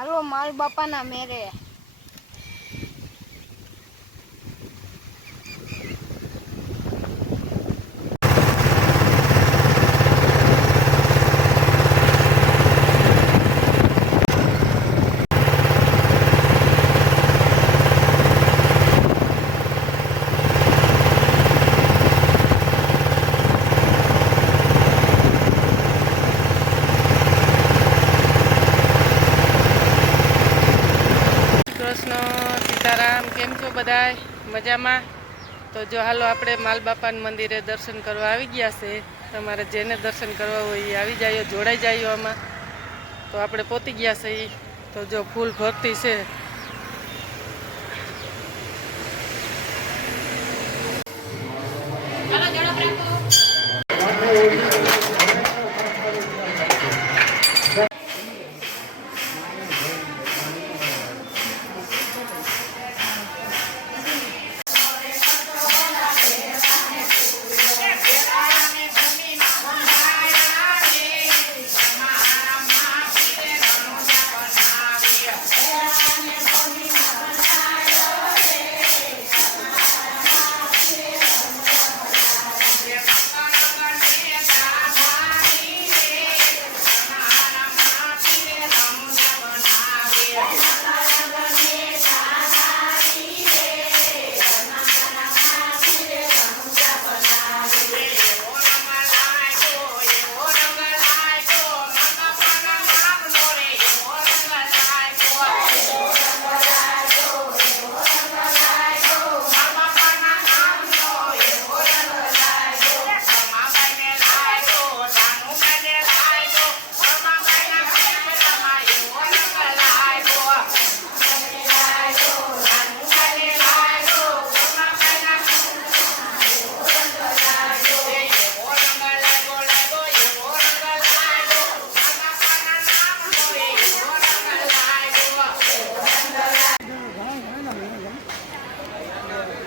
હાલો માલ બાપાના મેરે કૃષ્ણ સીતારામ કેમ છો બધાય મજામાં? તો જો હાલો આપણે માલબાપાના મંદિરે દર્શન કરવા આવી ગયા છે. તમારે જેને દર્શન કરવા હોય એ આવી જાય જોડાઈ જાય આમાં. તો આપણે પહોંચી ગયા છે. તો જો ફૂલ ભરતી છે.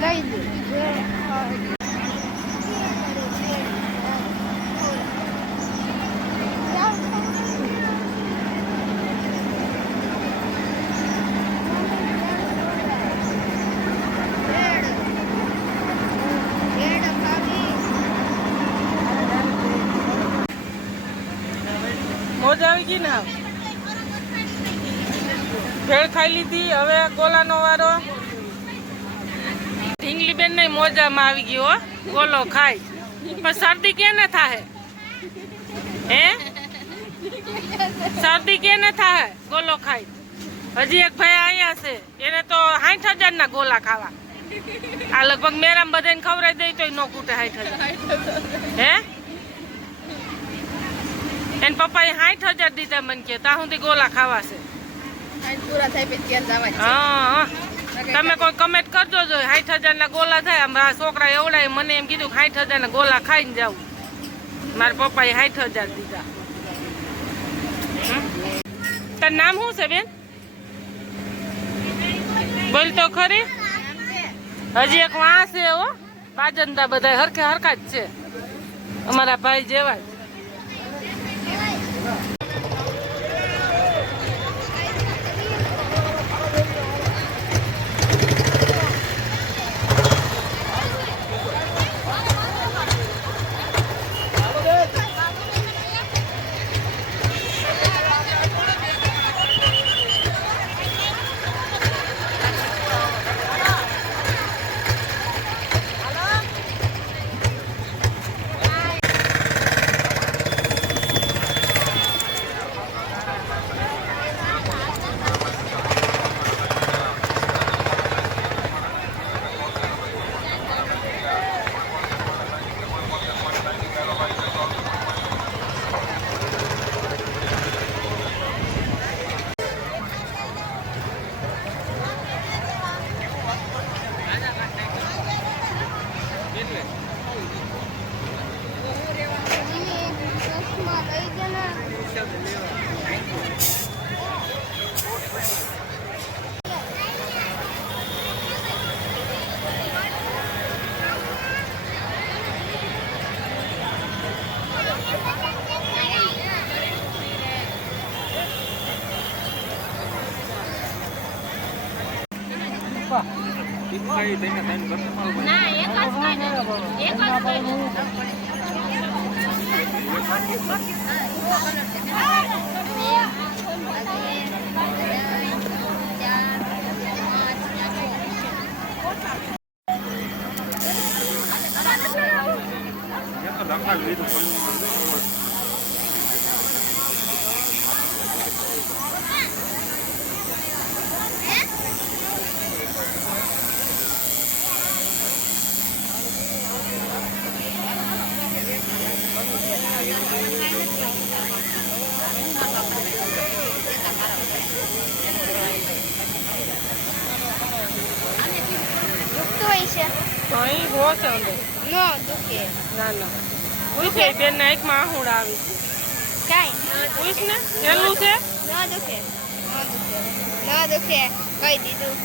લઈ મોજ આવી ગઈ ને? ભેળ ખાઈ લીધી હવે ગોલાનો વારો. ઢીંગલી મોજામાં આવી ગયો ગોલો ખાય. પણ શરદી કેને થાય હે? શરદી કેને થાય ગોલો ખાય. હજી એક ભાઈ અહીંયા છે. એને તો સાઠ હજાર ના ગોલા ખાવા. આ લગભગ મેરામ બધાને ખવડાવી દઈ તોય નો કૂટે સાઠ હજાર. હે? એને પપ્પાએ સાઠ હજાર દીધા મને કે ત્યાં સુધી ગોલા ખાવા છે. હા હા. તમે કોઈ કમેન્ટ કરજો જો સાઠ હજાર ના ગોલા થાય. આમ આ છોકરા એવડાય મને એમ કીધું સાઠ હજાર ના ગોલા ખાઈને જાવ મારા પપ્પાએ સાઠ હજાર દીધા? તાર નામ શું છે બેન? બોલ તો ખરી. હજી એક વાંસ છે હો. પાજનતા બધા હરખે હરખા જ છે. અમારા ભાઈ જેવા જ ના એક જ કઈ દે એક જ કઈ દે દુખતું હોય છે અહીં બહુ ચાલે. નો દુખે. ના ના. પૂછે બેન ના એક માં આહુડ આવી કાઈ? પૂછ ને પેલું છે? ન દુખે. ના દુખે. ન દુખે. કહી દીધું?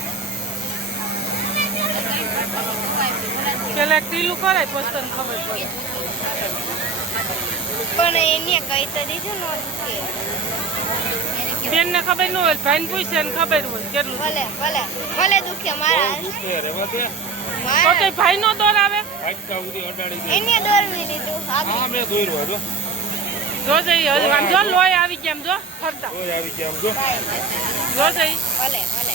પેલા ટીલું કરાય પસંદ ખબર પડે. પણ એને કહી તો દીધું ન દુખે. બેન ને ખબર ન હોય ભાઈ ને પૂછે ને ખબર હોય કેટલું ભલે ભલે ભલે દુખે મારા તો મારા ભાઈ નો દોર આવે? એને દોરવી દીધું દોર્યો જો જઈ હજી આમ જો લોય આવી ગયા જો. ફરતા જો જઈ. ભલે ભલે.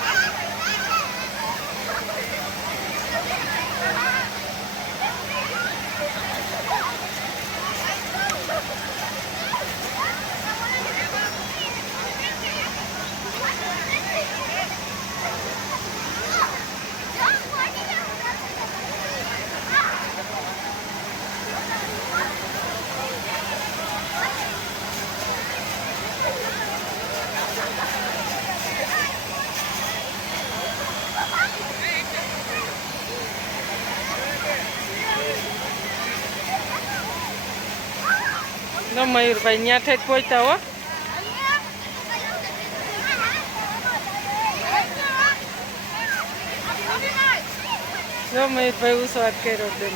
જો મયુરભાઈ ત્યાં થઈ પહોંચતા હો. જો મયુરભાઈ ઉસવાદ કર્યો બેન.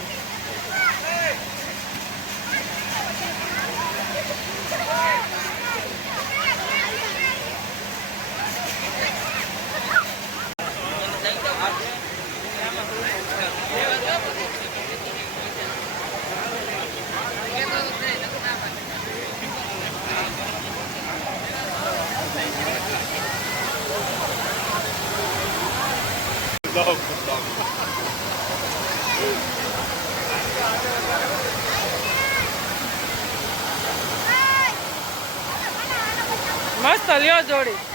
મસ્ત લ્યો જોડી.